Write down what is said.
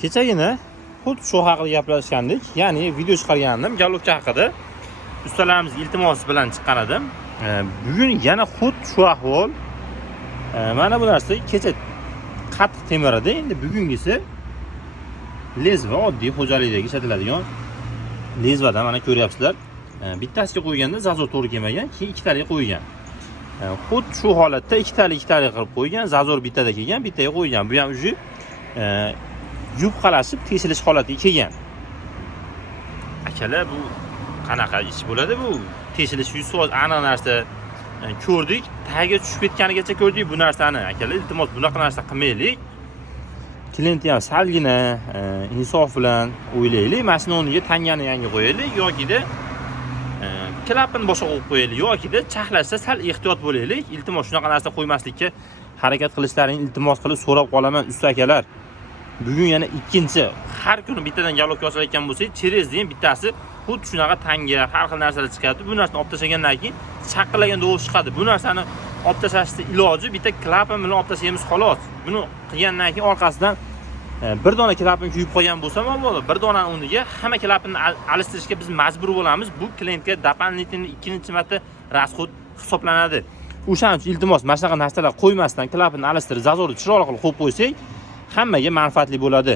Kechagina xuddi shu haqida gaplashgandik. Ya'ni video chiqargandim galovka haqida. Ustalarimiz iltimosi bilan chiqqan edim. Bugun yana xuddi shu ahvol. Mana bu narsa kecha qattiq temir edi. Endi bugungisi lezva, oddiy xo'jalikdagi ishlatiladigan lezvadan mana ko'ryapsizlar. Bittasiga qo'yganda zazor to'g'ri kelmagan, keyin ikkitaliga qo'ygan. Xuddi shu holatda ikkitalik qilib qo'ygan, zazor bittada kelgan, bittaga qo'ygan. Bu ham uji yupqalashib teshilish holatiga kelgan. Akalar, bu qanaqa ish bo'ladi bu? Teshilish 100% aniq narsa ko'rdik, tagiga tushib ketganigacha ko'rdik bu narsani. Akalar, iltimos bunaqa narsa qilmaylik. Klientni ham salgina insof bilan o'ylaylik. Mashina o'rniga tangani yangi qo'yaylik yokida klapini boshqa qo'yib qo'yaylik yokida chaxlashsa sal ehtiyot bo'laylik. Iltimos shunaqa narsa qo'ymaslikka harakat qilishlarini iltimos qilib so'rab qolaman usta akalar. Bugun yana ikkinchi, har kuni bittadan galovka olayotgan bo'lsak, через degan bittasi xuddi shunaqa tanga, har xil narsalar chiqadi. Bu narsani olib tashlagandan keyin chaqillagan tovush chiqadi. Bu narsani olib tashlashning iloji bitta klapan bilan olib tashlaymiz xolos. Buni qilgandan keyin orqasidan bir dona klapan kuyib qolgan bo'lsa ham bo'ladi. Bir donani o'rniga hamma klapanni alishtirishga biz majbur bo'lamiz. Bu klientga doполнительный ikkinchi marta расход hisoblanadi. O'shaning uchun iltimos mana shunaqa narsalar qo'ymasdan klapanni alishtirib, zazorni chiroyli qilib qo'yib qo'ysak, hammaga manfaatli bo'ladi.